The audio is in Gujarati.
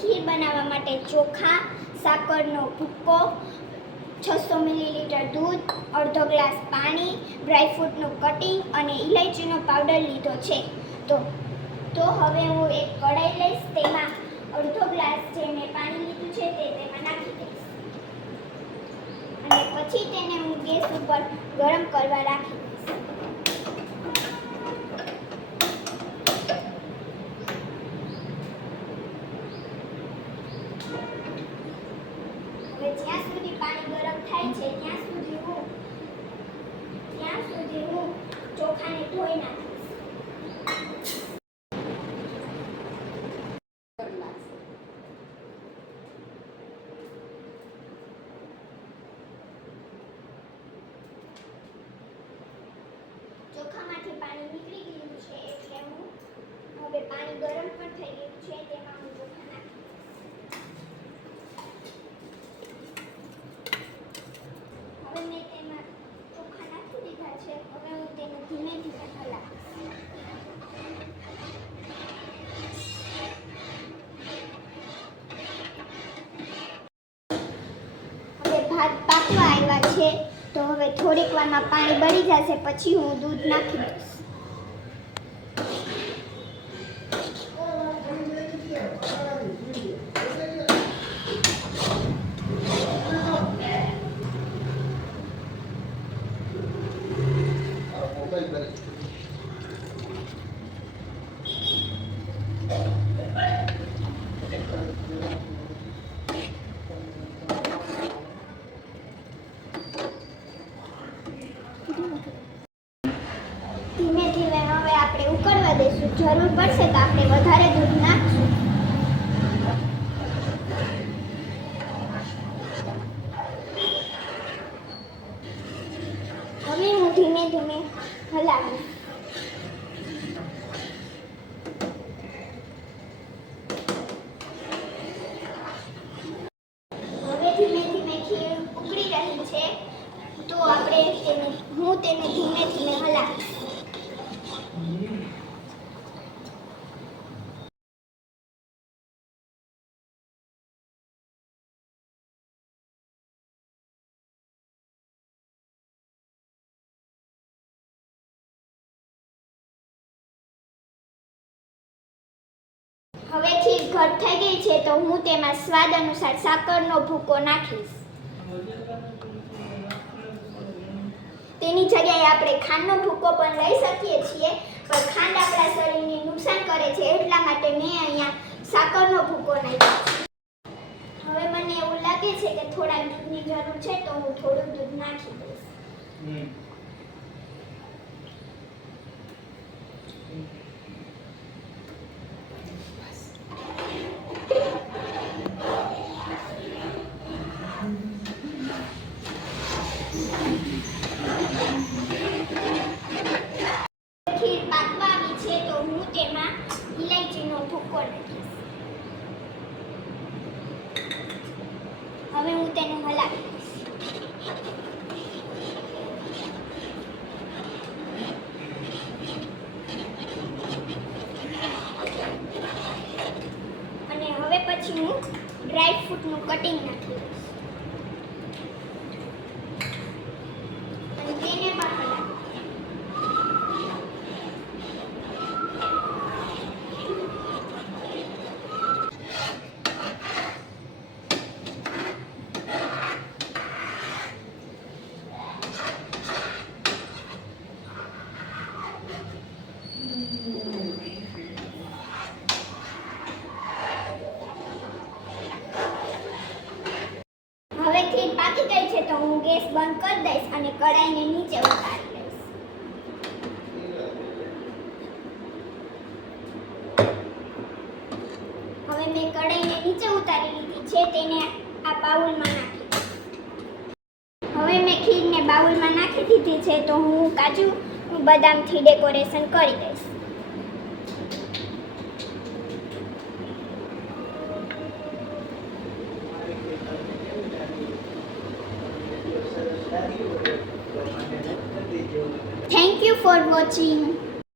ખીર બનાવવા માટે ચોખા, સાકરનો ભૂક્કો, 600 મિલીલીટર દૂધ, અડધો ગ્લાસ પાણી, ડ્રાયફ્રૂટનું કટિંગ અને ઇલાયચીનો પાવડર લીધો છે. તો હવે હું એક કઢાઈ લઈશ, તેમાં અડધો ગ્લાસ જે મેં પાણી લીધું છે તે તેમાં નાખી દઈશ અને પછી તેને હું ગેસ ઉપર ગરમ કરવા રાખી દઈશ. હવે જ્યાં સુધી પાણી ગરમ થાય છે ત્યાં સુધી હું ચોખાને ધોઈ નાખીશ. ચોખામાંથી પાણી નીકળી ગયું છે એટલે હું હવે પાણી ગરમ પણ થઈ ગયું છે તેમાં હું ચોખા નાખી દઈશ. હવે મેં તેમાં ચોખા નાખી દીધા છે. હવે હું તેને ધીમે ધીમે હલાવીશ. હવે ભાત પાકવા આવ્યા છે તો હવે થોડીક વારમાં પાણી બળી જશે પછી હું દૂધ નાખી દઈશ. ધીમે ધીમે હવે આપણે ઉકળવા દઈશું. જરૂર પડશે તો આપણે વધારે દૂધ નાખશું. હવે હું ધીમે ધીમે હલાવીશ. હવે ધીમે ધીમે ખીર ઉકળી રહી છે તો હું તેને ધીમે ધીમે હલાવીશ. હવે ખીર ઘટ થઈ ગઈ છે તો હું તેમાં સ્વાદ અનુસાર સાકરનો ભૂકો નાખીશ. તેની જગ્યાએ આપણે ખાંડનો ભૂકો પણ લઈ શકીએ છીએ, પણ ખાંડ આપણા શરીરને નુકસાન કરે છે એટલા માટે મેં અહીંયા સાકરનો ભૂકો નાખ્યો. હવે મને એવું લાગે છે કે થોડા દૂધની જરૂર છે તો હું થોડું દૂધ નાખી દઈશ. ખીર પાકવા આવી છે તો હું તેમાં ઇલાયચીનો ભૂકો નાખીશ. હવે હું તેને હલાવી દઈશ. અને હવે પછી હું ડ્રાયફ્રૂટનું કટિંગ નાખી દઈશ અને તેને પણ હલાવી. હવે ખીર પાકી ગઈ છે તો હું ગેસ બંધ કરી દઈશ અને કઢાઈને નીચે ઉતારી લઈશ. હવે મેં કઢાઈને નીચે ઉતારી લીધી છે, તેને આ બાઉલમાં નાખી દઈશ. હવે મેં ખીરને બાઉલમાં નાખી દીધી છે તો હું કાજુ બદામથી ડેકોરેશન કરી દઈશ. Thank you for watching.